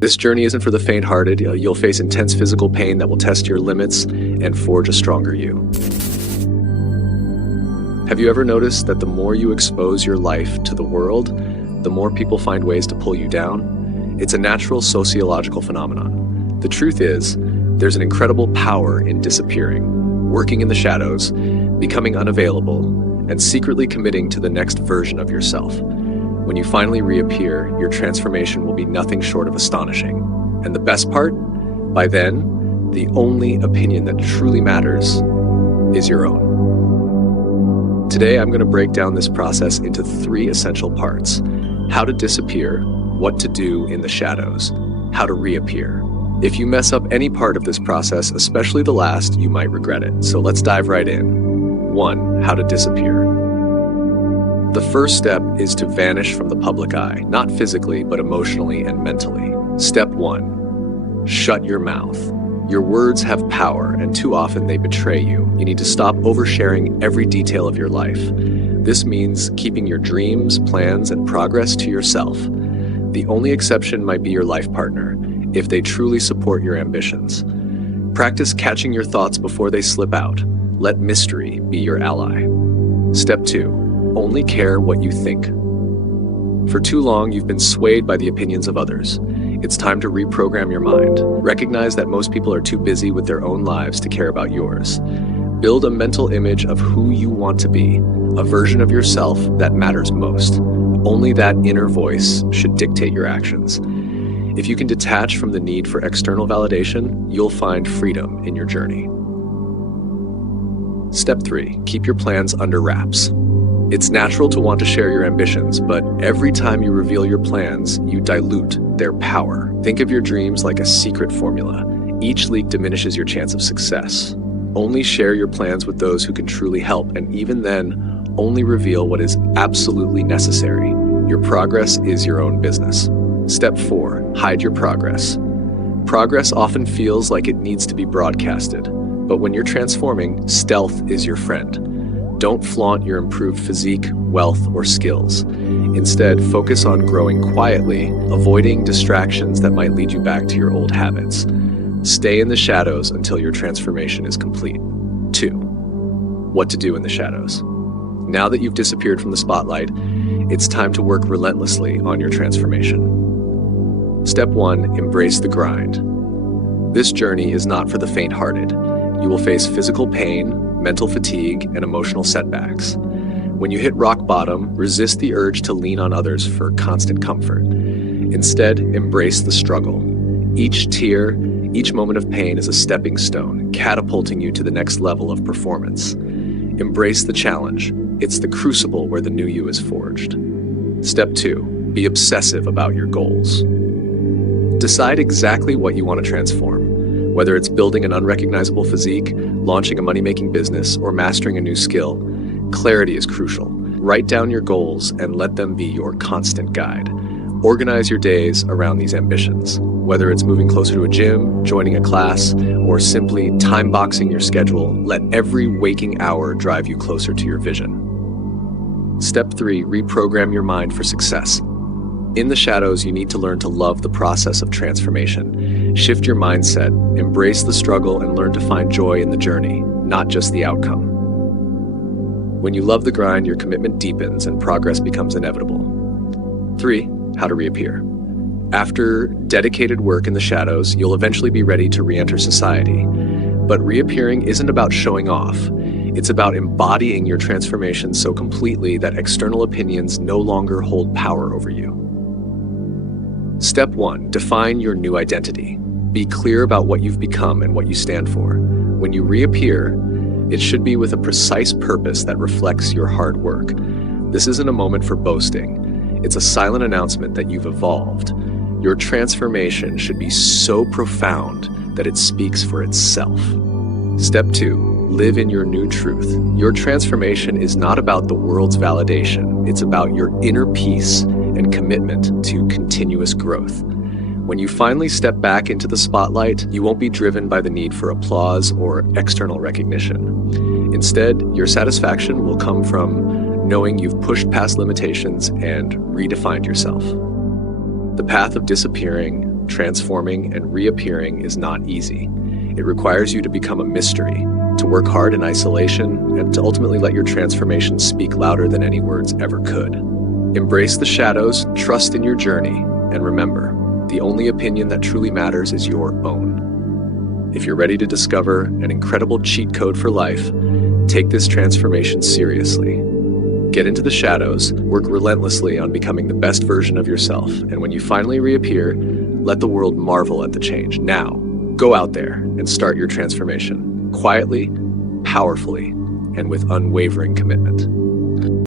This journey isn't for the faint-hearted. You'll face intense physical pain that will test your limits and forge a stronger you. Have you ever noticed that the more you expose your life to the world, the more people find ways to pull you down? It's a natural sociological phenomenon. The truth is, there's an incredible power in disappearing, working in the shadows, becoming unavailable, and secretly committing to the next version of yourself. When you finally reappear, your transformation will be nothing short of astonishing. And the best part? By then, the only opinion that truly matters is your own. Today, I'm going to break down this process into 3 essential parts: how to disappear, what to do in the shadows, how to reappear. If you mess up any part of this process, especially the last, you might regret it. So let's dive right in. 1. How to disappear. The first step is to vanish from the public eye, not physically, but emotionally and mentally. Step 1. Shut your mouth. Your words have power, and too often they betray you. You need to stop oversharing every detail of your life. This means keeping your dreams, plans, and progress to yourself. The only exception might be your life partner, if they truly support your ambitions. Practice catching your thoughts before they slip out. Let mystery be your ally. Step 2. Only care what you think. For too long, you've been swayed by the opinions of others. It's time to reprogram your mind. Recognize that most people are too busy with their own lives to care about yours. Build a mental image of who you want to be, a version of yourself that matters most. Only that inner voice should dictate your actions. If you can detach from the need for external validation, you'll find freedom in your journey. Step 3. Keep your plans under wraps. It's natural to want to share your ambitions, but every time you reveal your plans, you dilute their power. Think of your dreams like a secret formula. Each leak diminishes your chance of success. Only share your plans with those who can truly help, and even then, only reveal what is absolutely necessary. Your progress is your own business. Step 4. Hide your progress. Progress often feels like it needs to be broadcasted, but when you're transforming, stealth is your friend. Don't flaunt your improved physique, wealth, or skills. Instead, focus on growing quietly, avoiding distractions that might lead you back to your old habits. Stay in the shadows until your transformation is complete. 2. What to do in the shadows. Now that you've disappeared from the spotlight, it's time to work relentlessly on your transformation. Step 1. Embrace the grind. This journey is not for the faint-hearted. You will face physical pain, mental fatigue, and emotional setbacks. When you hit rock bottom, resist the urge to lean on others for constant comfort. Instead, embrace the struggle. Each tear, each moment of pain is a stepping stone, catapulting you to the next level of performance. Embrace the challenge. It's the crucible where the new you is forged. Step 2. Be obsessive about your goals. Decide exactly what you want to transform. Whether it's building an unrecognizable physique, launching a money-making business, or mastering a new skill, clarity is crucial. Write down your goals and let them be your constant guide. Organize your days around these ambitions. Whether it's moving closer to a gym, joining a class, or simply time-boxing your schedule, let every waking hour drive you closer to your vision. Step 3. Reprogram your mind for success. In the shadows, you need to learn to love the process of transformation. Shift your mindset, embrace the struggle, and learn to find joy in the journey, not just the outcome. When you love the grind, your commitment deepens and progress becomes inevitable. 3. How to reappear. After dedicated work in the shadows, you'll eventually be ready to re-enter society. But reappearing isn't about showing off. It's about embodying your transformation so completely that external opinions no longer hold power over you. Step 1. Define your new identity. Be clear about what you've become and what you stand for. When you reappear, it should be with a precise purpose that reflects your hard work. This isn't a moment for boasting. It's a silent announcement that you've evolved. Your transformation should be so profound that it speaks for itself. Step 2. Live in your new truth. Your transformation is not about the world's validation. It's about your inner peace and commitment to continuous growth. When you finally step back into the spotlight, you won't be driven by the need for applause or external recognition. Instead, your satisfaction will come from knowing you've pushed past limitations and redefined yourself. The path of disappearing, transforming, and reappearing is not easy. It requires you to become a mystery, to work hard in isolation, and to ultimately let your transformation speak louder than any words ever could. Embrace the shadows, trust in your journey, and remember, the only opinion that truly matters is your own. If you're ready to discover an incredible cheat code for life, take this transformation seriously. Get into the shadows, work relentlessly on becoming the best version of yourself, and when you finally reappear, let the world marvel at the change. Now, go out there and start your transformation, quietly, powerfully, and with unwavering commitment.